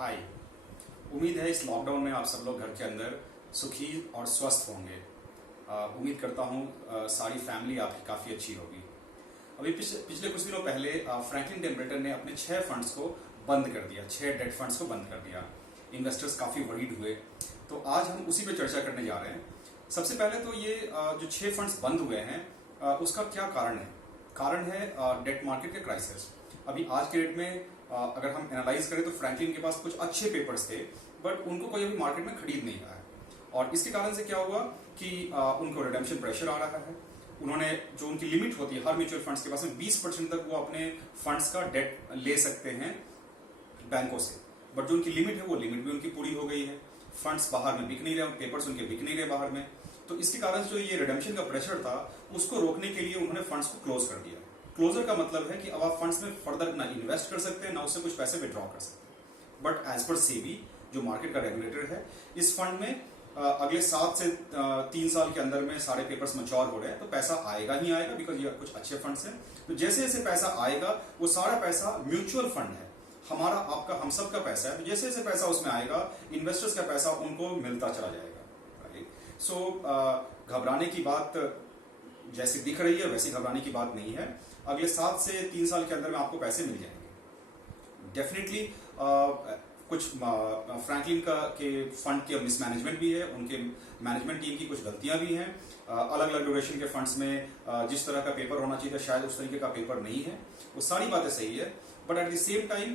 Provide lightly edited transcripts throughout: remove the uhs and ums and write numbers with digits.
हाय। उम्मीद है इस लॉकडाउन में आप सब लोग घर के अंदर सुखी और स्वस्थ होंगे। उम्मीद करता हूँ सारी फैमिली आपकी काफ़ी अच्छी होगी। अभी पिछले कुछ दिनों पहले फ्रैंकलिन टेम्परेचर ने अपने 6 फंड्स को बंद कर दिया, 6 डेट फंड्स को बंद कर दिया। इन्वेस्टर्स काफ़ी वरीड हुए, तो आज हम उसी पे चर्चा करने जा रहे हैं। सबसे पहले तो ये जो 6 फंड्स बंद हुए हैं उसका क्या कारण है? कारण है डेट मार्केट के क्राइसिस। अभी आज के डेट में अगर हम एनालाइज करें तो फ्रैंकलिन के पास कुछ अच्छे पेपर्स थे, बट उनको कोई अभी मार्केट में खरीद नहीं रहा है। और इसके कारण से क्या हुआ कि उनको रिडेम्पशन प्रेशर आ रहा है। उन्होंने जो उनकी लिमिट होती है हर म्यूचुअल फंड्स के पास में 20% तक वो अपने फंड्स का डेट ले सकते हैं बैंकों से, बट जो उनकी लिमिट है वो लिमिट भी उनकी पूरी हो गई है। फंड्स बाहर में बिक नहीं रहे, पेपर्स उनके बिक नहीं रहे बाहर में। तो इसके कारण जो ये रिडेम्पशन का प्रेशर था उसको रोकने के लिए उन्होंने फंड्स को क्लोज कर दिया। क्लोजर का मतलब है कि अब आप फंड्स में फर्दर ना इन्वेस्ट कर सकते हैं, ना उससे कुछ पैसे विड्रॉ कर सकते हैं। बट एज पर सेबी जो मार्केट का रेगुलेटर है, इस फंड में अगले 7 से 3 साल के अंदर में सारे पेपर्स मैच्योर हो रहे हैं, तो पैसा आएगा ही आएगा, बिकॉज ये कुछ अच्छे फंड्स हैं। तो जैसे जैसे पैसा आएगा वो सारा पैसा म्यूचुअल फंड है, हमारा आपका हम सब का पैसा है। तो जैसे जैसे पैसा उसमें आएगा इन्वेस्टर्स का पैसा उनको मिलता चला जाएगा। सो घबराने की बात जैसे दिख रही है वैसी घबराने की बात नहीं है। अगले 7 से 3 साल के अंदर में आपको पैसे मिल जाएंगे डेफिनेटली। कुछ फ्रैंकलिन के फंड के मिसमैनेजमेंट भी है, उनके मैनेजमेंट टीम की कुछ गलतियां भी हैं। अलग अलग ड्यूरेशन के फंड्स में जिस तरह का पेपर होना चाहिए था शायद उस तरीके का पेपर नहीं है। वो सारी बातें सही है, but at the same time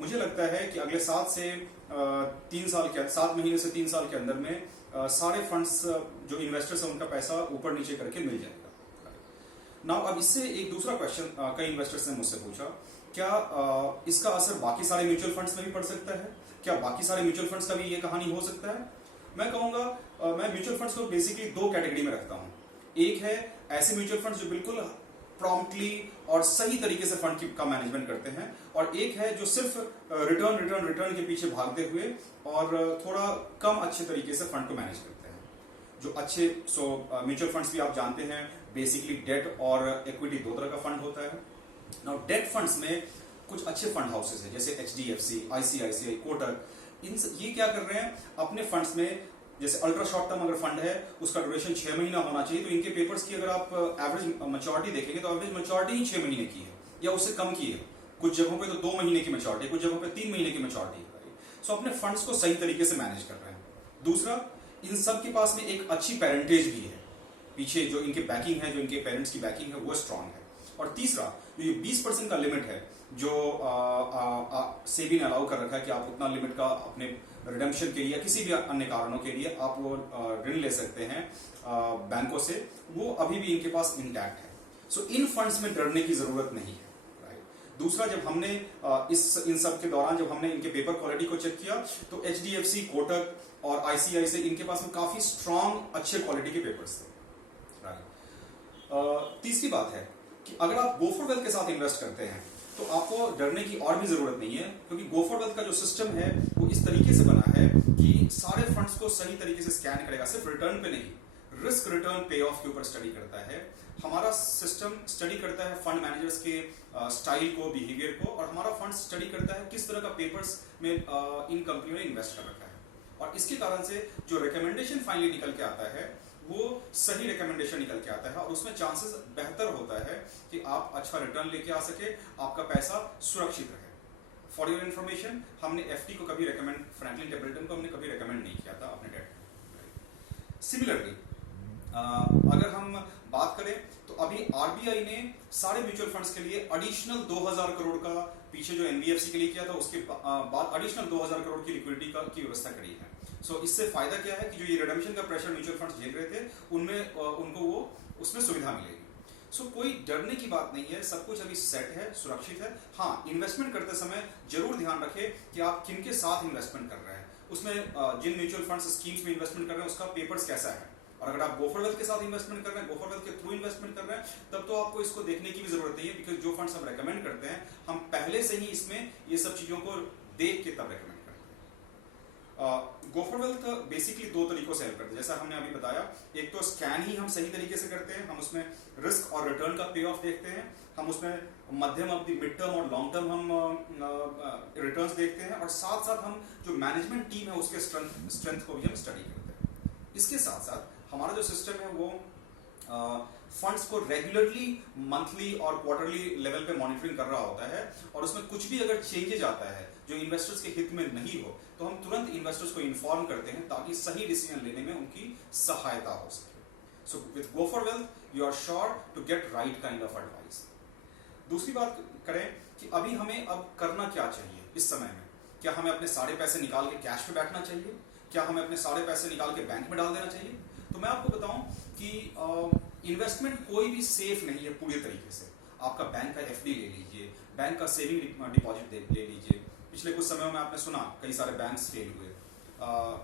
मुझे लगता है कि अगले 7 महीने से 3 साल के अंदर में सारे फंड्स जो इन्वेस्टर्स हैं उनका पैसा ऊपर नीचे करके मिल जाएगा। नाउ अब इससे एक दूसरा क्वेश्चन कई इन्वेस्टर्स ने मुझसे पूछा, क्या इसका असर बाकी सारे म्यूचुअल फंड्स में भी पड़ सकता है? क्या बाकी सारे म्यूचुअल फंड्स का भी ये कहानी हो सकता है? मैं कहूंगा मैं म्यूचुअल फंड्स को बेसिकली 2 कैटेगरी में रखता हूं। एक है ऐसे म्यूचुअल फंड्स जो बिल्कुल प्रॉम्प्टली और सही तरीके से फंड का मैनेजमेंट करते हैं, और एक है जो सिर्फ रिटर्न के पीछे भागते हुए और थोड़ा कम अच्छे तरीके से फंड को मैनेज करते हैं। जो अच्छे म्यूचुअल फंड्स भी आप जानते हैं बेसिकली डेट और इक्विटी 2 तरह का फंड होता है। नाउ डेट फंड्स में कुछ अच्छे फंड हाउसेस हैं जैसे HDFC, ICICI, कोटक। ये क्या कर रहे हैं अपने फंड्स में, जैसे अल्ट्रा शॉर्ट टर्म अगर फंड है उसका ड्यूरेशन 6 महीना होना चाहिए, तो इनके पेपर्स की अगर आप एवरेज मैच्योरिटी देखेंगे तो एवरेज मैच्योरिटी ही 6 महीने की है या उससे कम की है। कुछ जगहों पे तो 2 महीने की मैच्योरिटी, कुछ जगहों पे 3 महीने की मैच्योरिटी है। सो अपने फंड्स को सही तरीके से मैनेज कर रहे हैं। दूसरा, इन सब के पास में एक अच्छी पेरेंटेज भी है, पीछे जो इनके बैकिंग है, जो इनके पेरेंट्स की बैकिंग है वो स्ट्रांग है। और तीसरा, ये 20% का लिमिट है जो सेबी ने अलाउ कर रखा है कि आप उतना लिमिट का अपने रिडेम्पशन के लिए या किसी भी अन्य कारणों के लिए आप वो ऋण ले सकते हैं बैंकों से, वो अभी भी इनके पास इंटैक्ट है। सो इन फंड्स में डरने की जरूरत नहीं है। दूसरा, जब हमने इन सब के दौरान जब हमने इनके पेपर क्वालिटी को चेक किया तो HDFC, कोटक और ICICI इनके पास में काफी स्ट्रांग अच्छे क्वालिटी के पेपर्स थे। तीसरी बात है कि अगर आप गो फॉर वेल्थ के साथ इन्वेस्ट करते हैं तो आपको डरने की और भी जरूरत नहीं है, क्योंकि गो फॉर वेल्थ का जो सिस्टम है वो इस तरीके से बना है कि सारे फंड्स को सही तरीके से स्कैन करेगा, सिर्फ रिटर्न पे नहीं, रिस्क रिटर्न पे ऑफ के ऊपर स्टडी करता है। हमारा सिस्टम स्टडी करता है फंड मैनेजर्स के स्टाइल को, बिहेवियर को, और हमारा फंड स्टडी करता है किस तरह का पेपर्स में इन कंपनियों ने इन्वेस्ट कर रखा है। और इसके कारण से जो रिकमेंडेशन फाइनली निकल के आता है वो सही रिकमेंडेशन निकल के आता है, और उसमें चांसेस बेहतर होता है कि आप अच्छा रिटर्न लेके आ सके, आपका पैसा सुरक्षित रहे। फॉर योर इन्फॉर्मेशन, हमने FD को कभी रेकमेंड, फ्रैंकलिन टेम्परेचर को हमने कभी रेकमेंड नहीं किया था अपने डेट। सिमिलरली अगर हम बात करें तो अभी RBI ने सारे म्यूचुअल फंड्स के लिए एडिशनल 2000 करोड़ का, पीछे जो NBFC के लिए किया था उसके बाद एडिशनल 2000 करोड़ की लिक्विडिटी की व्यवस्था करी है। सो इससे फायदा क्या है कि जो ये रिडेम्पशन का प्रेशर म्यूचुअल फंड्स झेल रहे थे उनमें उनको वो उसमें सुविधा मिलेगी। सो कोई डरने की बात नहीं है, सब कुछ अभी सेट है, सुरक्षित है। हाँ, इन्वेस्टमेंट करते समय जरूर ध्यान रखें कि आप किन के साथ इन्वेस्टमेंट कर रहे हैं, उसमें जिन म्यूचुअल फंड्स स्कीम्स में इन्वेस्टमेंट कर रहे हैं उसका पेपर्स कैसा है। और अगर आप गो फॉर वेल्थ के साथ इन्वेस्टमेंट कर रहे हैं, गो फॉर वेल्थ के थ्रू इन्वेस्टमेंट कर रहे हैं, तब तो आपको इसको देखने की भी जरूरत नहीं है, बिकॉज जो फंड्स हम रेकमेंड करते हैं हम पहले से ही इसमें ये सब चीजों को देख के तब रेकमेंड करते हैं। गो फॉर वेल्थ बेसिकली 2 तरीकों से हेल्प करते हैं, जैसा हमने अभी बताया। एक तो स्कैन ही हम सही तरीके से करते हैं, हम उसमें रिस्क और रिटर्न का पे ऑफ देखते हैं, हम उसमें मध्यम अवधि, मिड टर्म और लॉन्ग टर्म हम रिटर्न्स देखते हैं, और साथ साथ हम जो मैनेजमेंट टीम है उसके स्ट्रेंथ को भी हम स्टडी करते हैं। इसके साथ साथ हमारा जो सिस्टम है वो फंड्स को रेगुलरली मंथली और क्वार्टरली लेवल पे मॉनिटरिंग कर रहा होता है, और उसमें कुछ भी अगर चेंजेज आता है जो इन्वेस्टर्स के हित में नहीं हो तो हम तुरंत इन्वेस्टर्स को इन्फॉर्म करते हैं ताकि सही डिसीजन लेने में उनकी सहायता हो सके। So with go for wealth you are sure to get right kind of advice. दूसरी बात करें कि अभी हमें अब करना क्या चाहिए इस समय में। क्या हमें अपने सारे पैसे निकाल के कैश पे बैठना चाहिए? क्या हमें अपने सारे पैसे निकाल के बैंक में डाल देना चाहिए? तो मैं आपको बताऊं कि इन्वेस्टमेंट कोई भी सेफ नहीं है पूरी तरीके से। आपका बैंक का एफडी ले लीजिए, बैंक का सेविंग डिपॉजिट ले लीजिए। पिछले कुछ समय में आपने सुना कई सारे बैंक्स फेल हुए।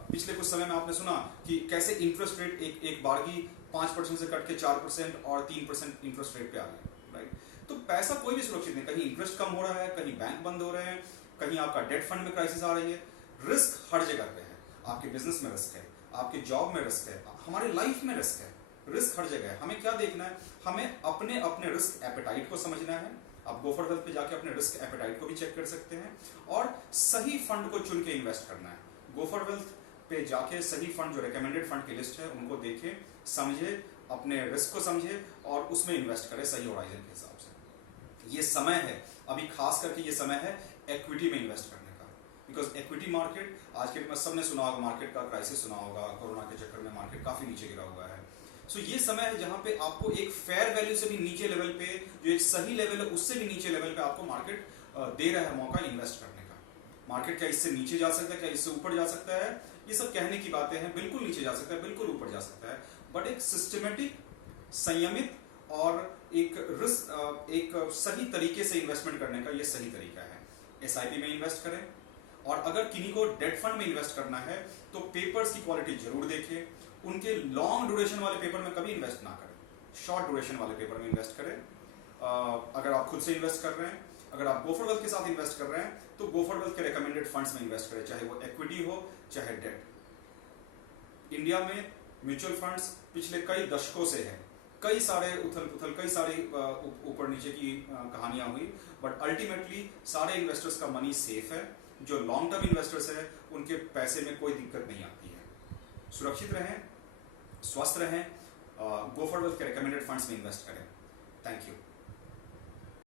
पिछले कुछ समय में आपने सुना कि कैसे इंटरेस्ट रेट एक बारगी 5% से कट के 4% और 3% इंटरेस्ट रेट पे आ गए, राइट। तो पैसा कोई भी सुरक्षित नहीं, कहीं इंटरेस्ट कम हो रहा है, कहीं बैंक बंद हो रहे हैं, कहीं आपका डेट फंड में क्राइसिस आ रही है। रिस्क हर जगह पे है। आपके बिजनेस में रिस्क है, आपके जॉब में रिस्क है, हमारे लाइफ में रिस्क है। रिस्क हर जगह है। हमें क्या देखना है? हमें अपने अपने रिस्क एपेटाइट को समझना है। आप गो फॉर वेल्थ पे जाके अपने रिस्क एपेटाइट को भी चेक कर सकते हैं, और सही फंड को चुन के इन्वेस्ट करना है। गो फॉर वेल्थ पे जाके सही फंड, जो रिकमेंडेड फंड की लिस्ट है, उनको देखे, समझे, अपने रिस्क को समझे और उसमें इन्वेस्ट करें सही होराइजन के हिसाब से। ये समय है, अभी खास करके ये समय है इक्विटी में इन्वेस्ट करने का। बिकॉज इक्विटी मार्केट आज के डेट में सबने सुना होगा, मार्केट का क्राइसिस सुना होगा, कोरोना के चक्कर में मार्केट काफी नीचे गिरा हुआ है। सो ये समय है जहां पे आपको एक फेयर वैल्यू से भी नीचे लेवल पे, जो एक सही लेवल है उससे भी नीचे लेवल पे आपको मार्केट दे रहा है मौका इन्वेस्ट करने का। मार्केट क्या इससे नीचे जा सकता है, क्या इससे ऊपर जा सकता है, ये सब कहने की बातें हैं। बिल्कुल नीचे जा सकता है, बिल्कुल ऊपर जा सकता है, बट एक सिस्टमेटिक, संयमित और एक सही तरीके से इन्वेस्टमेंट करने का ये सही तरीका है। एसआईपी में इन्वेस्ट करें, और अगर किन्हीं को डेट फंड में इन्वेस्ट करना है तो पेपर्स की क्वालिटी जरूर देखें। उनके लॉन्ग ड्यूरेशन वाले पेपर में कभी इन्वेस्ट ना करें, शॉर्ट ड्यूरेशन वाले पेपर में इन्वेस्ट करें। अगर आप खुद से इन्वेस्ट कर रहे हैं, अगर आप गो फॉर वेल्थ के साथ इन्वेस्ट कर रहे हैं, तो गो फॉर वेल्थ के रिकमेंडेड फंड्स में इन्वेस्ट करें, चाहे वो इक्विटी हो चाहे डेट। इंडिया में म्यूचुअल फंड्स पिछले कई दशकों से है, कई सारे उथल पुथल, कई सारी ऊपर नीचे की कहानियां हुई, बट अल्टीमेटली सारे इन्वेस्टर्स का मनी सेफ है। जो लॉन्ग टर्म इन्वेस्टर्स है उनके पैसे में कोई दिक्कत नहीं आती है। सुरक्षित रहें, स्वस्थ रहें, गो फॉर वेल्थ के रिकमेंडेड फंड्स में इन्वेस्ट करें। Thank you.